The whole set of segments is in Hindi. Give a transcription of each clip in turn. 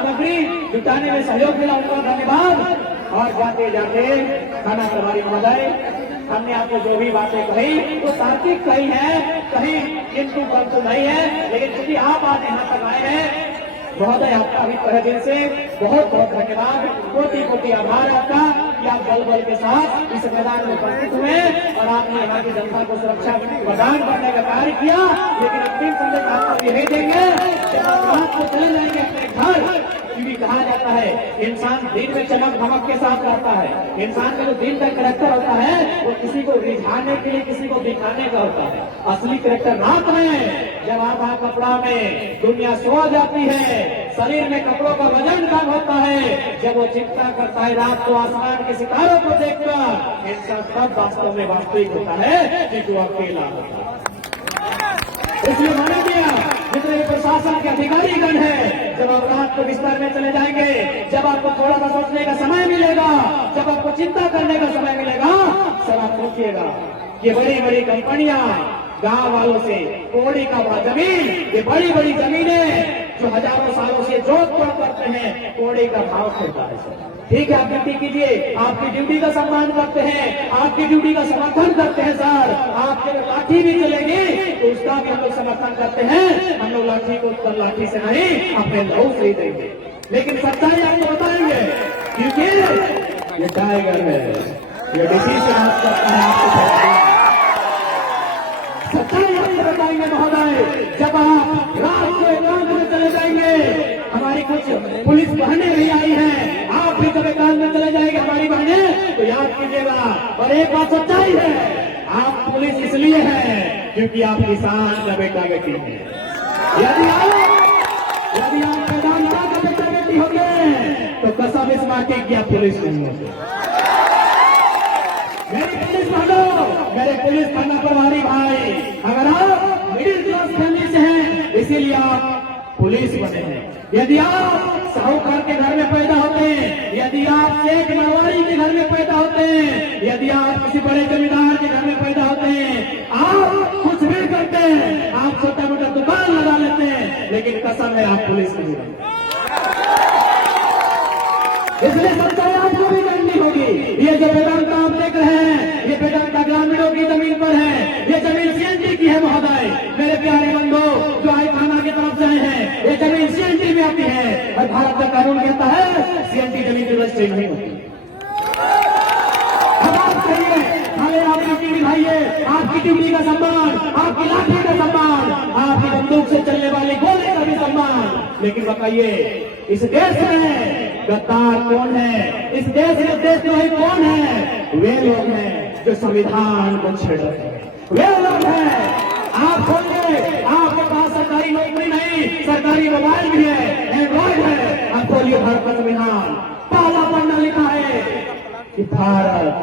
सामग्री जुटाने में सहयोग मिला, उनका धन्यवाद। और जाते जाते थाना प्रभारी महोदय, हमने आपको जो भी बातें कही तो तार्किक कही है, कहीं किंतु गलत नहीं है, लेकिन क्योंकि आप आज यहाँ तक आए हैं महोदय, आपका भी तहे दिल से बहुत बहुत धन्यवाद, कोटि कोटि आभार आपका कि आप बल बल के साथ इस मैदान में उपस्थित हुए और आपने यहाँ की जनता को सुरक्षा प्रदान करने का कार्य किया। लेकिन अंतिम संदेश आपको यही देंगे, जब आप रात को चले जाएंगे अपने घर, क्योंकि कहा जाता है इंसान दिन में चमक धमक के साथ रहता है, इंसान का जो दिन का कैरेक्टर होता है वो किसी को रिझाने के लिए, किसी को दिखाने का होता है। असली कैरेक्टर रात में, जब आधा कपड़ा में दुनिया सो जाती है, शरीर में कपड़ों का वजन कम होता है, जब वो चिंता करता है रात को आसमान के सितारों को देखकर, इंसान तब वास्तव में वास्तविक होता है कि वो अकेला होता है। इसलिए माना गया जितने प्रशासन के अधिकारीगण हैं, जब आप रात को बिस्तर में चले जाएंगे, जब आपको थोड़ा सा सोचने का समय मिलेगा, जब आपको चिंता करने का समय मिलेगा, सब आप सोचिएगा ये बड़ी बड़ी कंपनियां गांव वालों से कोड़ी का जमीन, ये बड़ी बड़ी जमीनें जो हजारों सालों से जोत तोड़ करते हैं, कोड़ी का भाव होता है सर। ठीक है, आप ड्यूटी कीजिए, आपकी ड्यूटी का सम्मान करते हैं, आपकी ड्यूटी का समर्थन करते हैं सर। आपके लाठी भी चलेगी तो उसका भी हम लोग समर्थन करते हैं, हम लोग लाठी को लाठी से नहीं अपने लहू से ही देंगे। लेकिन सच्चाई आपको बताएंगे, क्योंकि ये टाइगर है, ये डीसी से बात करता है, आपको सच्चाई आपको बताएंगे महोदय। जब आप रात को एकांत में चले जाएंगे, हमारी कुछ पुलिस बहनें भी आई हैं, आप भी जब एकांत में चले जाएंगे हमारी बहनें, तो याद कीजिएगा। और एक बात सच्चाई है, आप पुलिस इसलिए है क्योंकि आप किसान का बेटा बेटी है। यदि आप प्रधानमंत्री का बेटा बेटी होंगे तो कसम इस माटी की आप पुलिस नहीं होंगे। मेरे पुलिस वालों, मेरे पुलिस थाना प्रभारी भाई, अगर आप मिडिल क्लास फैमिली से हैं इसीलिए आप पुलिस बने हैं। यदि आप साहूकार के घर में पैदा होते हैं, यदि आप शेख नवारी के घर में पैदा होते हैं, यदि आप किसी बड़े जमींदार के घर में पैदा होते हैं, आप कुछ भी करते हैं, आप छोटा मोटा दुकान लगा लेते हैं, लेकिन कसम है आप पुलिस नहीं बनते। इसलिए सच्चाई आपको भी करनी होगी। ये जो वेदांता आप देख रहे हैं, ये वेदांता ग्रामीणों की जमीन पर है, ये जमीन सीएनजी की है महोदय। मेरे प्यारे बंधु जो आई थाना की तरफ से आए हैं, ये जमीन सीएनजी में आती है और भारत का कानून कहता है सीएनजी जमीन की रजिस्ट्री नहीं होती। अब आप कहिए, हमें आपकी ड्यूटी निभाइए, आपकी ड्यूटी का सम्मान, आपकी लाठी का सम्मान, आपकी बंदूक से चलने वाली गोली का भी सम्मान, लेकिन बताइए इस देश में गद्दार कौन है? इस देश में देशद्रोही कौन है? वे लोग हैं जो संविधान को छेड़ रहे हैं, वे लोग हैं। आप खोलिए, आपके पास सरकारी नौकरी नहीं, सरकारी मोबाइल भी है, एंड्रॉइड है, आप खोलिए भारत का संविधान, पहला पन्ना लिखा है कि भारत,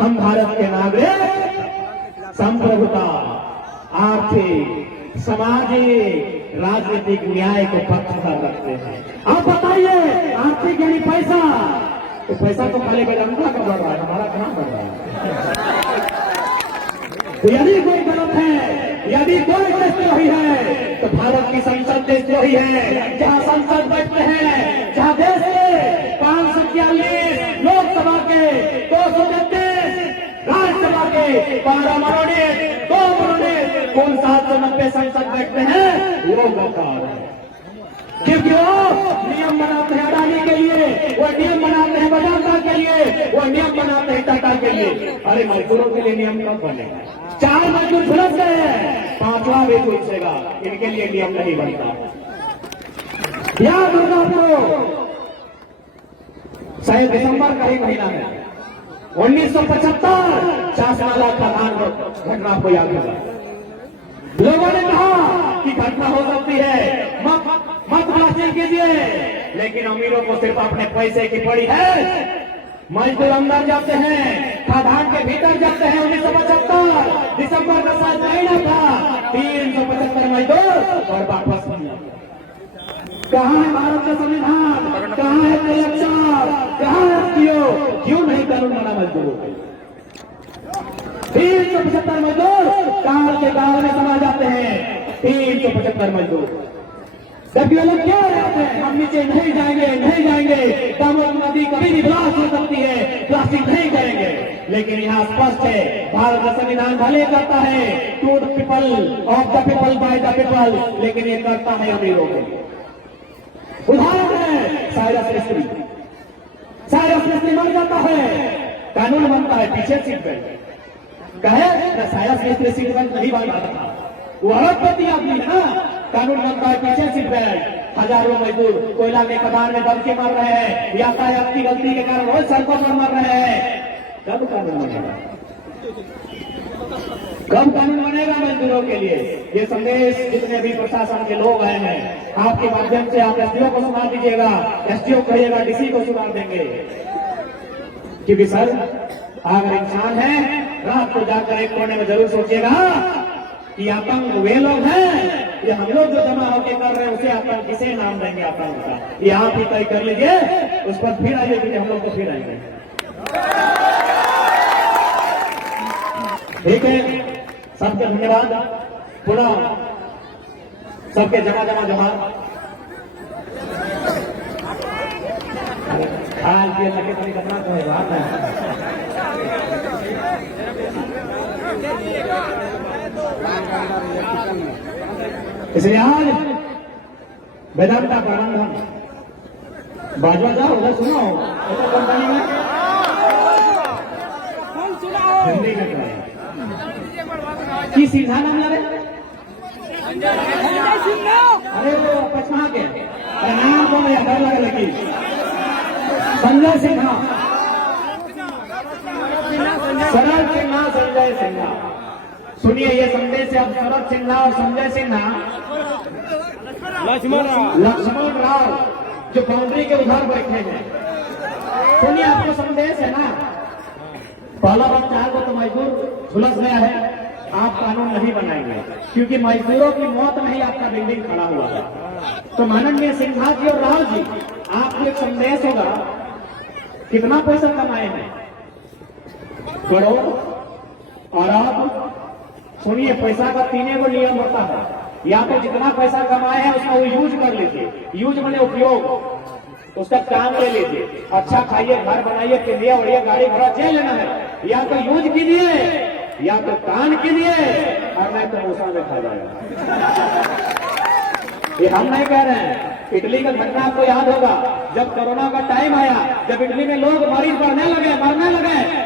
हम भारत के नागरिक संप्रभुता, आर्थिक, सामाजिक, राजनीतिक न्याय को पक्ष पर रखते हैं। आप बताइए आर्थिक यानी पैसा, तो पैसा तो खाली बेदंगा का बढ़ रहा है, हमारा कहां बढ़ रहा है? तो यदि कोई गलत है, यदि कोई देशद्रोही है तो भारत की संसद देशद्रोही है। जहां संसद बैठते हैं, जहां देश के 543 लोकसभा के 233 राज्यसभा के 12 मनोनीत 2 मनोनीत कुल 790 संसद बैठते हैं, वो गद्दार है। क्योंकि वो नियम बनाते हैं अडानी के लिए, वो नियम बनाते हैं वेदांता के लिए, वो नियम बनाते हैं टाटा के लिए। अरे मजदूरों के लिए नियम कब बनेगा? 4 मजदूर झुलस गए, 5वां भी झुलसेगा, इनके लिए नियम नहीं बनता। याद होगा आपको, शायद दिसंबर का ही महीना है 1975, चासवाला खदान घटना आपको याद होगा। लोगों ने कहा कि घटना हो सकती है, मत ब्लास्टिंग कीजिए, लेकिन अमीरों को सिर्फ अपने पैसे की पड़ी है। मजदूर अंदर जाते हैं, खदान के भीतर जाते हैं। 1975 दिसंबर का साल महीना था, 375 मजदूर और वापस नहीं आते। कहाँ है भारत का संविधान? कहाँ है कलेक्टर? कहाँ है क्यों नहीं कानून बना मजदूरों को? 375 मजदूर काल के काल में समा जाते हैं। 375 मजदूर, जबकि वो लोग क्या रहते हैं, हम नीचे नहीं जाएंगे। शासित नहीं करेंगे। लेकिन यहाँ स्पष्ट है, भारत का संविधान भले करता है to the people, of the people, by the people, लेकिन ये करता है अमीरों के लिए। उदाहरण है साइरस मिस्त्री। साइरस मिस्त्री मर जाता है, कानून बनता है पीछे सीट बेल्ट। कहे साइरस मिस्त्री सीट बेल्ट नहीं बांध रहा था, वो अरबपति आदमी है ना, कानून बनता है पीछे सीट बेल्ट। हजारों मजदूर कोयला में कबाड़ में दब के मर रहे हैं, यातायात की गलती के कारण रोज सड़कों पर मर रहे हैं। कब कानून बनेगा? कब कानून बनेगा मजदूरों के लिए? ये संदेश जितने भी प्रशासन के लोग आए हैं, आपके माध्यम से आप एसडीओ को सुना दीजिएगा, एसडीओ कहिएगा डीसी को सुना देंगे। क्योंकि सर अगर इंसान है, रात को जाकर एक कोने में जरूर सोचिएगा कि आतंक वे लोग हैं, ये हम लोग जो जमा होकर कर रहे हैं उसे आतंक किसे नाम देंगे आतंक का, ये आप ही तय कर लीजिए। उस पर फिर आइए कि हम लोग तो फिर आएंगे। ठीक है, सबके धन्यवाद। पुनः सबके जमा जमा हाल के लगे तो कितना तो है। इसलिए आज वेदांता प्रबंधन बाजवा जाओ उधर सुनो, कंपनी में हिंदी में की सीधा नाम ले, अरे वो पचमा के नाम को मैं डर लगे लगी, संजय सिन्हा, शरद सिन्हा, संजय सिन्हा। सुनिए ये संदेश है, अब शरद सिन्हा और संजय सिन्हा, लक्ष्मण राव जो बाउंड्री के उधर बैठे हैं। सुनिए आपको संदेश है ना, पहला बच्चा को तो मजदूर झुलस गया है, आप कानून नहीं बनाएंगे क्योंकि मजदूरों की मौत नहीं आपका बिल्डिंग खड़ा हुआ है। तो माननीय सिन्हा जी और राव जी, आपको एक संदेश होगा, कितना पैसा कमाए हैं? करोड़। और आप सुनिए, पैसा का तीन गो नियम होता है, या तो जितना पैसा कमाए हैं उसका वो यूज कर लीजिए, यूज माने उपयोग, उसका काम ले लीजिए, अच्छा खाइए, घर बनाइए, किनिए, बढ़िया गाड़ी घोड़ा जे लेना है, या तो यूज कीजिए या तो कान कीजिए, और नहीं तो मूसा में खा जाएगा। ये हम नहीं कह रहे हैं। इटली का घटना आपको याद होगा, जब कोरोना का टाइम आया, जब इटली में लोग मरीज मरने लगे,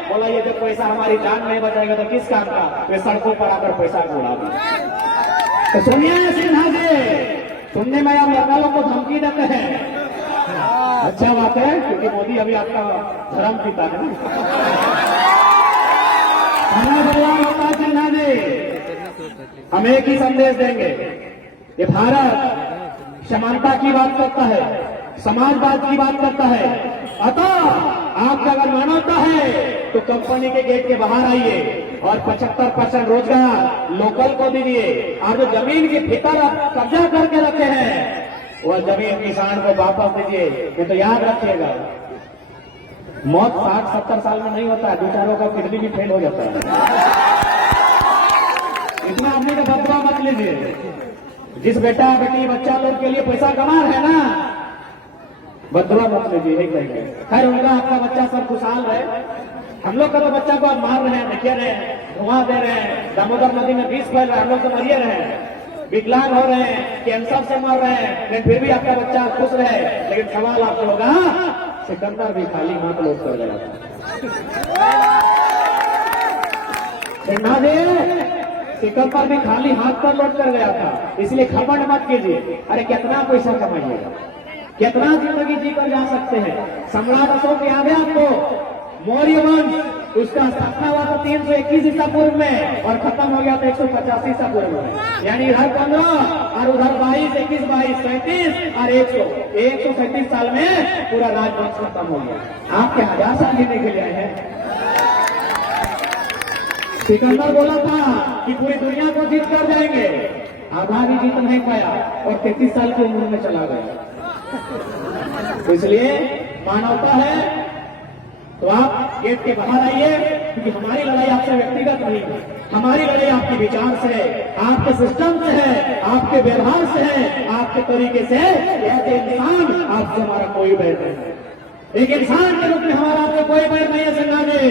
बोला ये जब पैसा हमारी जान नहीं बचाएगा तो किस काम का? वे सड़कों पर आकर पैसा को उड़ा दिया। तो सुनिए सिन्हा जी, सुनने में आप लड़का को धमकी देते हैं, अच्छा बात है क्योंकि मोदी अभी आपका धर्म पिता है। होता है सिन्हा जी, हम एक ही संदेश देंगे, ये भारत समानता की बात करता है, समाजवाद की बात करता है। अतः आपका अगर मानवता है तो कंपनी के गेट के बाहर आइए और 75% रोजगार लोकल को दीजिए, और जो जमीन की भीतर आप कब्जा करके रखे हैं वह जमीन किसान को वापस दीजिए। ये तो याद रखिएगा, मौत 60-70 साल में नहीं होता है, दो चारों का किडनी भी फेल हो जाता है। इतना आदमी का बदलाव मत लीजिए। जिस बेटा बेटी बच्चा लोग के लिए पैसा कमा रहे हैं ना, बदला मत लीजिए, एक नहीं। खैर उनका आपका बच्चा सब खुशहाल रहे। हम लोग का तो बच्चा को आप मार रहे हैं, देखिए रहे हैं, धुआं दे रहे हैं, दामोदर नदी में विष फैल रहा है, हम लोग तो मरिए रहे हैं, विकलांग हो रहे हैं, कैंसर से मर रहे हैं, लेकिन फिर भी आपका बच्चा खुश रहे। लेकिन सवाल आपको होगा, सिकंदर भी खाली हाथ लौट कर गया था, सिकंदर भी खाली हाथ पर लौट कर गया था। इसलिए घमंड मत कीजिए। अरे कितना पैसा कमाइएगा, कितना जिंदगी जीकर जा सकते हैं। सम्राट अशोक याद है आपको, मौर्य वंश, उसका स्थापना हुआ था 321 ईसा पूर्व में और खत्म हो गया था 185 ईसा पूर्व में। यानी इधर 15 और उधर 22, 21, 22, 37 और 137 साल में पूरा राजवंश खत्म हो गया। आप क्या 1000 साल जीने के लिए आए हैं? सिकंदर बोला था कि पूरी दुनिया को जीत कर जाएंगे, आधा भी जीत नहीं पाया और 33 साल की उम्र में चला गया। तो इसलिए मानवता है तो आप गेट के बाहर आइए, क्योंकि हमारी लड़ाई आपसे व्यक्तिगत नहीं है, हमारी लड़ाई आपके विचार से है, आपके सिस्टम से है, आपके व्यवहार से है, आपके तरीके से। ऐसे इंसान आपसे हमारा कोई बैर नहीं है। एक इंसान के रूप में हमारा आपको कोई बैर नहीं है संगाने,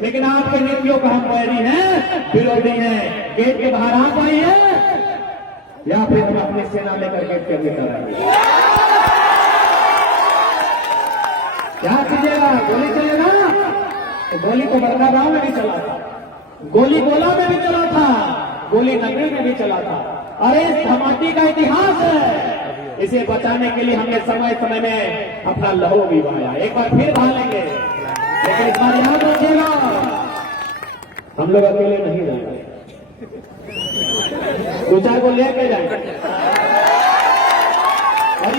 लेकिन आपके नीतियों का हम बैरी हैं, विरोधी हैं। गेट के बाहर आ पाइए या फिर हम अपनी सेना लेकर गेट के भीतर आएंगे। क्या कीजिएगा? गोली चलेगा? तो गोली तो बड़का गांव में भी चला था, गोली गोला में भी चला था, गोली नगरी में भी चला था। अरे इस धमाके का इतिहास है, इसे बचाने के लिए हमने समय समय में अपना लहू भी बहाया। एक बार फिर बहा लेंगे, लेकिन इस बार याद रखिएगा हम लोग अकेले नहीं जाएंगे, दो चार को लेके जाएंगे। और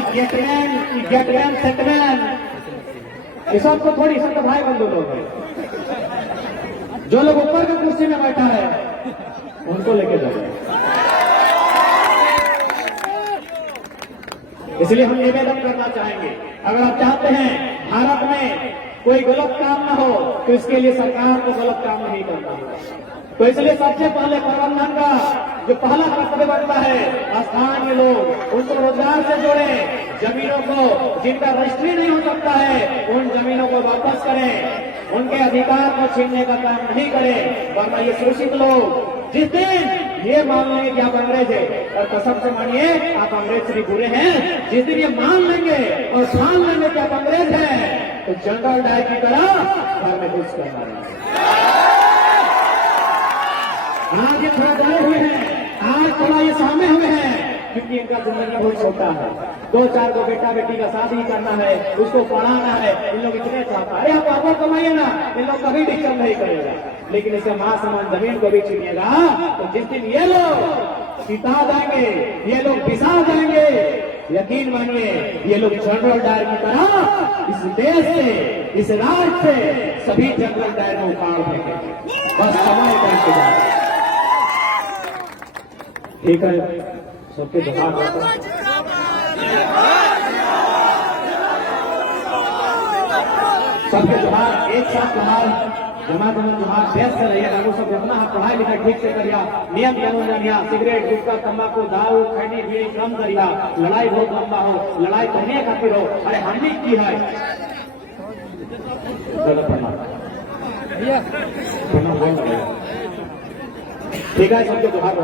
गेटमैन सेटमैन ये सब तो थोड़ी सब तो भाई बंधु लोग हैं। जो लोग ऊपर की कुर्सी में बैठा है उनको लेके जाएंगे। इसलिए हम निवेदन करना चाहेंगे, अगर आप चाहते हैं भारत में कोई गलत काम न हो तो इसके लिए सरकार को गलत काम नहीं करना होगा। तो इसलिए सबसे पहले प्रबंधन का जो पहला कर्तव्य बनता है, स्थानीय लोग उनको रोजगार से जोड़े, जमीनों को जिनका रजिस्ट्री नहीं हो सकता है उन जमीनों को वापस करें, उनके अधिकार को छीनने का काम नहीं करें। वरना ये शोषित लोग जिस दिन ये मान लेंगे कि आप अंग्रेज है, और कसम से मानिए आप अंग्रेज से बुरे हैं, जिस दिन ये मान लेंगे और ठान लेंगे कि आप अंग्रेज हैं, तो जनरल डायर की तरह घर में घुस कर मारेंगे। आज ये थोड़ा डरे हुए हैं, आज थोड़ा ये सहमे हुए हैं, क्योंकि इनका जिंदगी बहुत छोटा है। 2-4 को बेटा बेटी का शादी करना है, उसको पढ़ाना है, इन लोग इतने चाहता है। आप आपको कमाइए ना, इन लोग कभी डिस्टर्ब नहीं करेगा। लेकिन इसे मां समान जमीन को भी छीनिएगा तो जिस दिन ये लोग सिता जाएंगे, ये लोग पिसा जाएंगे, यकीन मानिए ये लोग जनरल डायर की तरह इस देश से, इस राज्य से सभी जनरल डायर को उखाड़ देंगे। बस समय करके जाए। ठीक है, सबके जवाब सबके जवाब एक साथ जमा जवाब देश से रहिएगा। वो सब अपना पढ़ाई लिखाई ठीक से करिया, नियम कानून जानिया, सिगरेट गुटखा तंबाकू दारू खैनी बीड़ी कम करिया, लड़ाई बहुत लंबा हो, लड़ाई करने खातिर हो। अरे हमने की है ठीक है, सबके जवाब